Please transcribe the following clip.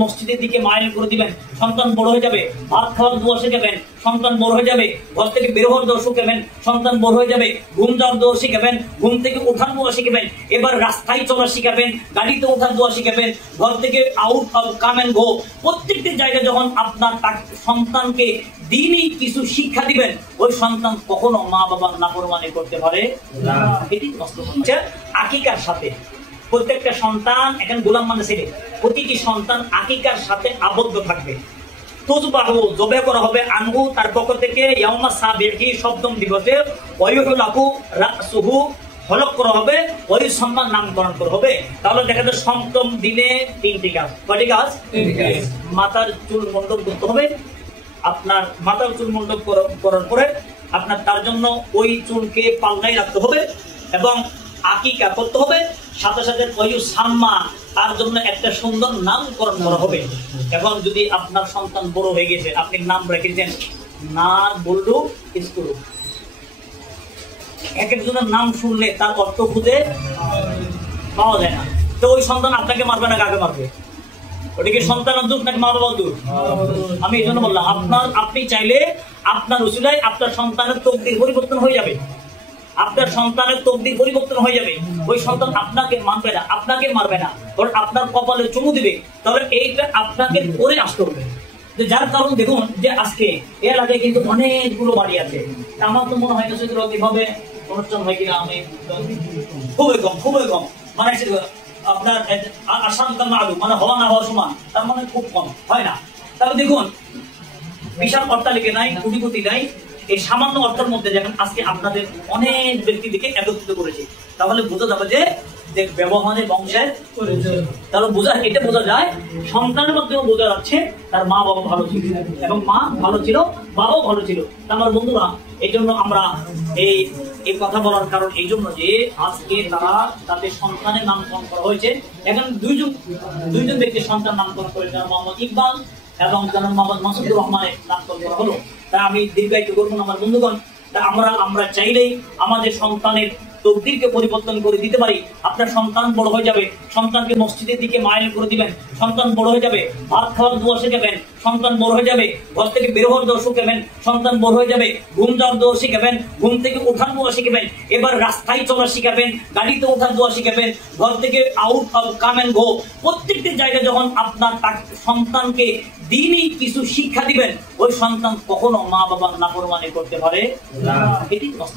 মসজিদের দিকে মাইল করে দিবেন, সন্তান বড় হয়ে যাবে। ভাত খাওয়ার দোয়া শিখাবেন, সন্তান বড় হয়ে যাবে। ঘর থেকে বের হওয়ার দোয়া শিখাবেন, সন্তান বড় হয়ে যাবে। ঘুম যাওয়ার দোয়া শিখাবেন, ঘুম থেকে ওঠার দোয়া শিখাবেন। এবার রাস্তায় চলা শিখাবেন, গাড়িতে ওঠার দোয়া শিখাবেন। ঘর থেকে out of come and go, প্রত্যেকটি জায়গায় যখন আপনার সন্তানকে দিনই কিছু শিক্ষা দিবেন, ওই সন্তান কখনো মা বাবার নাফরমানি করতে পারে না। এটি কষ্ট হচ্ছে আকিকার সাথে। প্রত্যেকটা সন্তান এখন গোলাম মানে ছেলে, প্রতিটি সন্তান আকিকার সাথে আবদ্ধ থাকবে। তুজবাহু জবে করা হবে আনহু তার পক্ষ থেকে ইয়াউমা সাবিহি সপ্তম দিবসে ওয়ায়ুলাকু রাসুহু হলক করা হবে, ওই সম্মান নামকরণ করা হবে। তাহলে দেখা যায় সপ্তম দিনে তিনটি কাজ। কয়টি কাজ? মাথার চুল মণ্ডপ করতে হবে। আপনার মাথার চুল মণ্ডপ করার পরে আপনার তার জন্য ওই চুলকে পাল্লাই রাখতে হবে এবং আকিকা করতে হবে। সাথে সাথে সাম্মা তার জন্য একটা সুন্দর নামকরণ করা হবে। এখন যদি আপনার সন্তান বড় হয়ে গেছে, আপনি নাম রেখেছেন না বললু স্কুল, এক একজনের নাম শুনলে তার অর্থ খুঁজে পাওয়া যায় না। তো ওই সন্তান আপনাকে মারবে না কাকে মারবে? ওটাকে সন্তানের দোষ নাকি মা বাবার দোষ? আমি এই জন্য বললাম, আপনি চাইলে আপনার উসিলায় আপনার সন্তানের তকদির পরিবর্তন হয়ে যাবে। আপনার সন্তানের তকদির পরিবর্তন হয়ে যাবে। ওই সন্তান আপনাকে মানবে না, আপনাকে মারবে না, কারণ আপনার কপালে চুমু দিবে। তাহলে এইটা আপনাকে করে আসতে হবে। যার কারণ দেখুন যে আজকে এর আগে কিন্তু অনেকগুলো বাড়ি আছে। আমার তো মনে হয় না সেগুলো কিভাবে অনুষ্ঠান হয় কিনা, আমি খুবই কম মানে আপনার আসাম কালু মানে হওয়া না হওয়ার সমান, তার মানে খুব কম হয় না। তাহলে দেখুন বিশাল অট্টালিকা নাই, কোটি নাই, এই সামান্য অর্থের মধ্যে যেমন আজকে আপনাদের অনেক ব্যক্তিদেরকে একত্রিত করেছে। তাহলে বোঝা যাবে যে ব্যবহারে বংশের, তাহলে এটা বোঝা যায় সন্তানের মাধ্যমে বোঝা যাচ্ছে তার মা বাবা ভালো ছিল এবং মা ভালো ছিল, বাবাও ভালো ছিল। আমার বন্ধুরা, এই জন্য আমরা এই কথা বলার কারণ এই জন্য যে আজকে তারা তাদের সন্তানের নামকরণ করা হয়েছে। এখন দুইজন ব্যক্তির সন্তান নামকরণ করেছে, মোহাম্মদ ইকবাল এবং জনাব মোহাম্মদ মাসুদুর রহমানের নামকরণ করা হলো। তা আমি দীর্ঘায়িত করবো না আমার বন্ধুগণ। তা আমরা চাইলেই আমাদের সন্তানের তকদিরকে পরিবর্তন করে দিতে পারি। আপনার সন্তান বড় হয়ে যাবে, সন্তানকে মসজিদের দিকে মাইল করে দিবেন, সন্তান বড় হয়ে যাবে। ভাত খাওয়ার দোয়া শিখাবেন, সন্তান বড় হয়ে যাবে। ঘর থেকে বের হওয়ার দোয়া শিখাবেন, সন্তান বড় হয়ে যাবে। ঘুম যাওয়ার দোয়া শিখাবেন, ঘুম থেকে ওঠার দোয়া শিখাবেন। এবার রাস্তায় চলা শিখাবেন, গাড়িতে ওঠার দোয়া শিখাবেন। ঘর থেকে out of come and go, প্রত্যেকটি জায়গায় যখন আপনার সন্তানকে দিনই কিছু শিক্ষা দিবেন, ওই সন্তান কখনো মা বাবার নাফরমানি করতে পারে না। এটি কষ্ট।